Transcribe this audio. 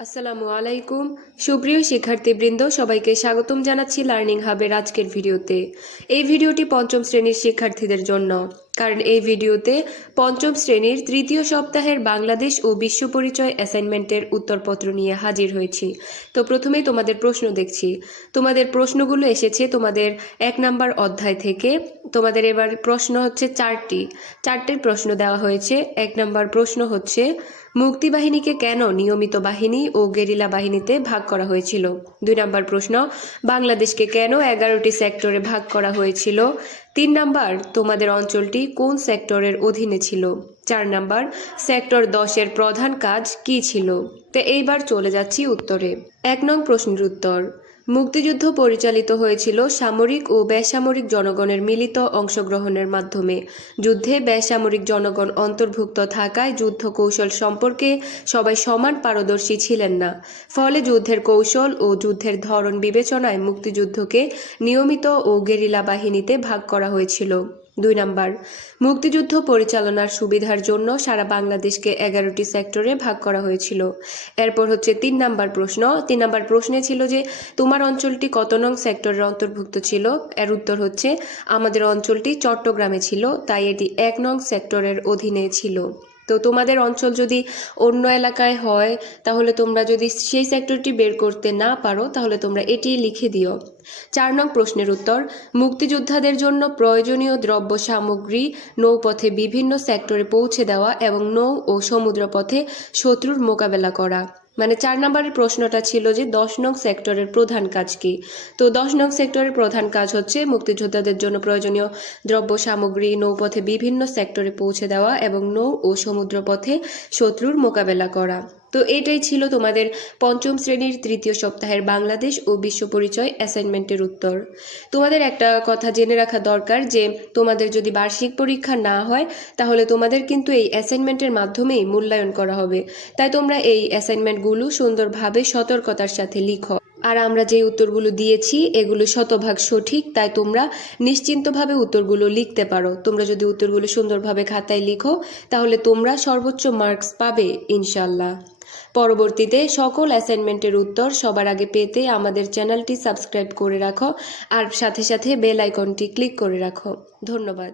আসসালামু আলাইকুম। সুপ্রিয় শিক্ষার্থীবৃন্দ, সবাইকে স্বাগতম জানাচ্ছি লার্নিং হাবের আজকের ভিডিওতে। এই ভিডিওটি পঞ্চম শ্রেণির শিক্ষার্থীদের জন্য। কারণ এই ভিডিওতে পঞ্চম শ্রেণির তৃতীয় সপ্তাহের বাংলাদেশ ও বিশ্ব পরিচয় অ্যাসাইনমেন্টের উত্তরপত্র নিয়ে হাজির হয়েছি। তো প্রথমেই তোমাদের প্রশ্ন দেখছি। তোমাদের প্রশ্নগুলো এসেছে তোমাদের এক নাম্বার অধ্যায় থেকে। তোমাদের এবার প্রশ্ন হচ্ছে চারটি। চারটির প্রশ্ন দেওয়া হয়েছে। এক নাম্বার প্রশ্ন হচ্ছে মুক্তিবাহিনীকে কেন নিয়মিত বাহিনী ও গেরিলা বাহিনীতে ভাগ করা হয়েছিল? দুই নম্বর প্রশ্ন, বাংলাদেশকে কেন এগারোটি সেক্টরে ভাগ করা হয়েছিল? তিন নাম্বার, তোমাদের অঞ্চলটি কোন সেক্টরের অধীনে ছিল? চার নাম্বার, সেক্টর দশের প্রধান কাজ কি ছিল? তো এইবার চলে যাচ্ছি উত্তরে। এক নং প্রশ্নের উত্তর। মুক্তিযুদ্ধ পরিচালিত হয়েছিল সামরিক ও বেসামরিক জনগণের মিলিত অংশগ্রহণের মাধ্যমে। যুদ্ধে বেসামরিক জনগণ অন্তর্ভুক্ত থাকায় যুদ্ধ কৌশল সম্পর্কে সবাই সমান পারদর্শী ছিলেন না। ফলে যুদ্ধের কৌশল ও যুদ্ধের ধরন বিবেচনায় মুক্তিযুদ্ধকে নিয়মিত ও গেরিলা বাহিনীতে ভাগ করা হয়েছিল। দুই নাম্বার, মুক্তিযুদ্ধ পরিচালনার সুবিধার জন্য সারা বাংলাদেশকে এগারোটি সেক্টরে ভাগ করা হয়েছিল। এরপর হচ্ছে তিন নাম্বার প্রশ্ন, তিন নাম্বার প্রশ্নে ছিল যে, তোমার অঞ্চলটি কত নং সেক্টরের অন্তর্ভুক্ত ছিল? এর উত্তর হচ্ছে, আমাদের অঞ্চলটি চট্টগ্রামে ছিল, তাই এটি এক নং সেক্টরের অধীনে ছিল। তো তোমাদের অঞ্চল যদি অন্য এলাকায় হয়, তাহলে তোমরা যদি সেই সেক্টরটি বের করতে না পারো, তাহলে তোমরা এটি লিখে দিও। চার নং প্রশ্নের উত্তর, মুক্তিযোদ্ধাদের জন্য প্রয়োজনীয় দ্রব্য সামগ্রী নৌপথে বিভিন্ন সেক্টরে পৌঁছে দেওয়া এবং নৌ ও সমুদ্রপথে শত্রুর মোকাবেলা করা। মানে চার নম্বরের প্রশ্নটা ছিল যে দশ নং সেক্টরের প্রধান কাজ কি? তো দশ নং সেক্টরের প্রধান কাজ হচ্ছে মুক্তিযোদ্ধাদের জন্য প্রয়োজনীয় দ্রব্য, সামগ্রী, নৌপথে বিভিন্ন সেক্টরে পৌঁছে দেওয়া এবং নৌ ও সমুদ্রপথে শত্রুর মোকাবেলা করা। তো এটাই ছিল তোমাদের পঞ্চম শ্রেণির তৃতীয় সপ্তাহের বাংলাদেশ ও বিশ্ব পরিচয় অ্যাসাইনমেন্টের উত্তর। তোমাদের একটা কথা জেনে রাখা দরকার যে, তোমাদের যদি বার্ষিক পরীক্ষা না হয়, তাহলে তোমাদের কিন্তু এই অ্যাসাইনমেন্টের মাধ্যমেই মূল্যায়ন করা হবে। তাই তোমরা এই অ্যাসাইনমেন্টগুলো সুন্দরভাবে সতর্কতার সাথে লিখো। আর আমরা যে উত্তরগুলো দিয়েছি, এগুলো শতভাগ সঠিক, তাই তোমরা নিশ্চিন্তভাবে উত্তরগুলো লিখতে পারো। তোমরা যদি উত্তরগুলো সুন্দরভাবে খাতায় লিখো, তাহলে তোমরা সর্বোচ্চ মার্কস পাবে ইনশাল্লাহ পরবর্তীতে সকল অ্যাসাইনমেন্টের উত্তর সবার আগে পেতে আমাদের চ্যানেলটি সাবস্ক্রাইব করে রাখো, আর সাথে সাথে বেল আইকনটি ক্লিক করে রাখো। ধন্যবাদ।